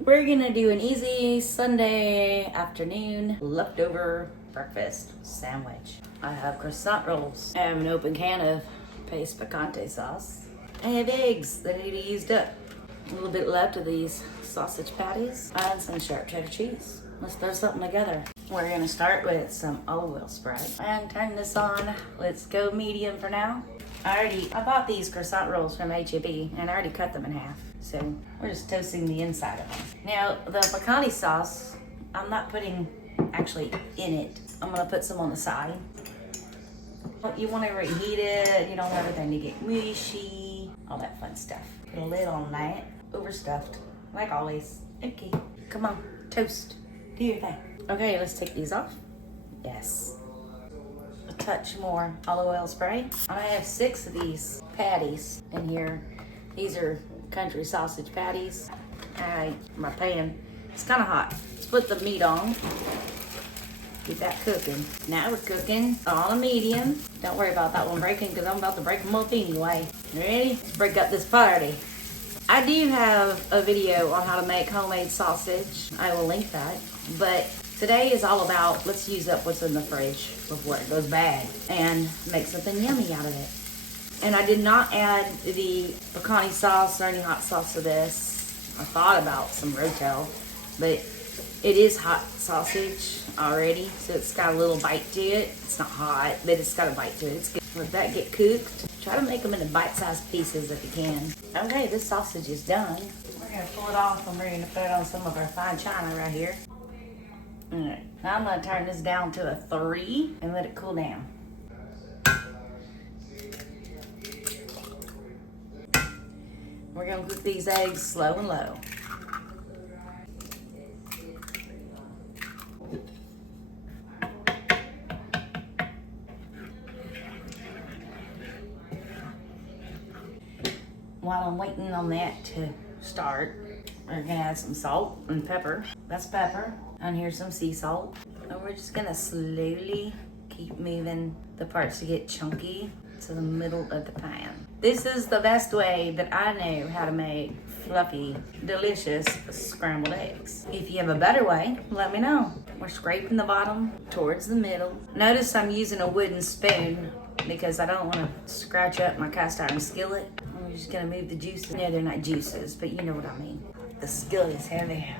We're gonna do an easy Sunday afternoon leftover breakfast sandwich. I have croissant rolls. I have an open can of paste picante sauce. I have eggs that I need used up. A little bit left of these sausage patties and some sharp cheddar cheese. Let's throw something together. We're gonna start with some olive oil spray and turn this on. Let's go medium for now. I bought these croissant rolls from H-E-B and I already cut them in half. So we're just toasting the inside of them. Now the picante sauce, I'm not putting actually in it. I'm gonna put some on the side. You wanna reheat it, you don't want everything to get mushy, all that fun stuff. Put a lid on that, overstuffed, like always. Okay, come on, toast, do your thing. Okay, let's take these off. Yes. A touch more olive oil spray. I have 6 of these patties in here. These are country sausage patties. My pan, it's kind of hot. Let's put the meat on. Get that cooking. Now we're cooking on a medium. Don't worry about that one breaking because I'm about to break them up anyway. Ready? Let's break up this party. I do have a video on how to make homemade sausage. I will link that. But today is all about let's use up what's in the fridge before it goes bad and make something yummy out of it. And I did not add the picante sauce or any hot sauce to this. I thought about some Rotel, but it is hot sausage already, so it's got a little bite to it. It's not hot, but it's got a bite to it. It's good. Let that get cooked. Try to make them into bite-sized pieces if you can. Okay, this sausage is done. We're gonna pull it off and we're gonna put it on some of our fine china right here. All right, now I'm gonna turn this down to a 3 and let it cool down. We're gonna cook these eggs slow and low. While I'm waiting on that to start, we're gonna add some salt and pepper. That's pepper, and here's some sea salt. And we're just gonna slowly keep moving the parts to get chunky to the middle of the pan. This is the best way that I know how to make fluffy, delicious scrambled eggs. If you have a better way, let me know. We're scraping the bottom towards the middle. Notice I'm using a wooden spoon because I don't want to scratch up my cast iron skillet. I'm just gonna move the juices. No, they're not juices, but you know what I mean. The skillet is heavy.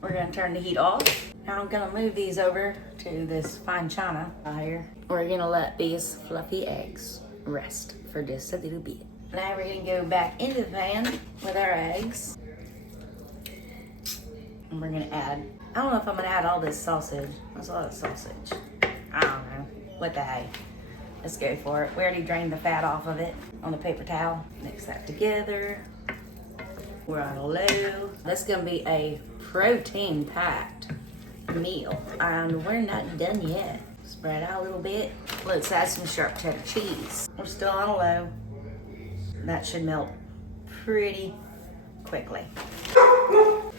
We're gonna turn the heat off. Now I'm gonna move these over to this fine china right here. We're gonna let these fluffy eggs rest for just a little bit. Now we're gonna go back into the pan with our eggs. And we're gonna add, I don't know if I'm gonna add all this sausage. That's a lot of sausage. I don't know. What the heck? Let's go for it. We already drained the fat off of it on a paper towel. Mix that together. We're on a low. That's gonna be a protein-packed meal. And we're not done yet. Spread out a little bit. Let's add some sharp cheddar cheese. We're still on a low. That should melt pretty quickly. A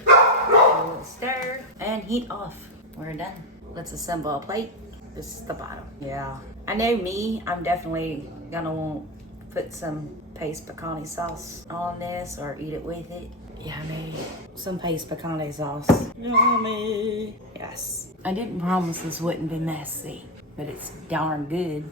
little stir and heat off. We're done. Let's assemble a plate. This is the bottom. Yeah. I know me, I'm definitely gonna want to put some paste picante sauce on this or eat it with it. Yummy. Some paste picante sauce. Yummy. Yes. I didn't promise this wouldn't be messy, but it's darn good.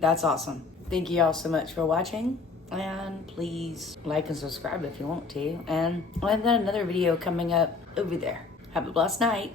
That's awesome. Thank you all so much for watching. And please like and subscribe if you want to. And I've got another video coming up over there. Have a blessed night.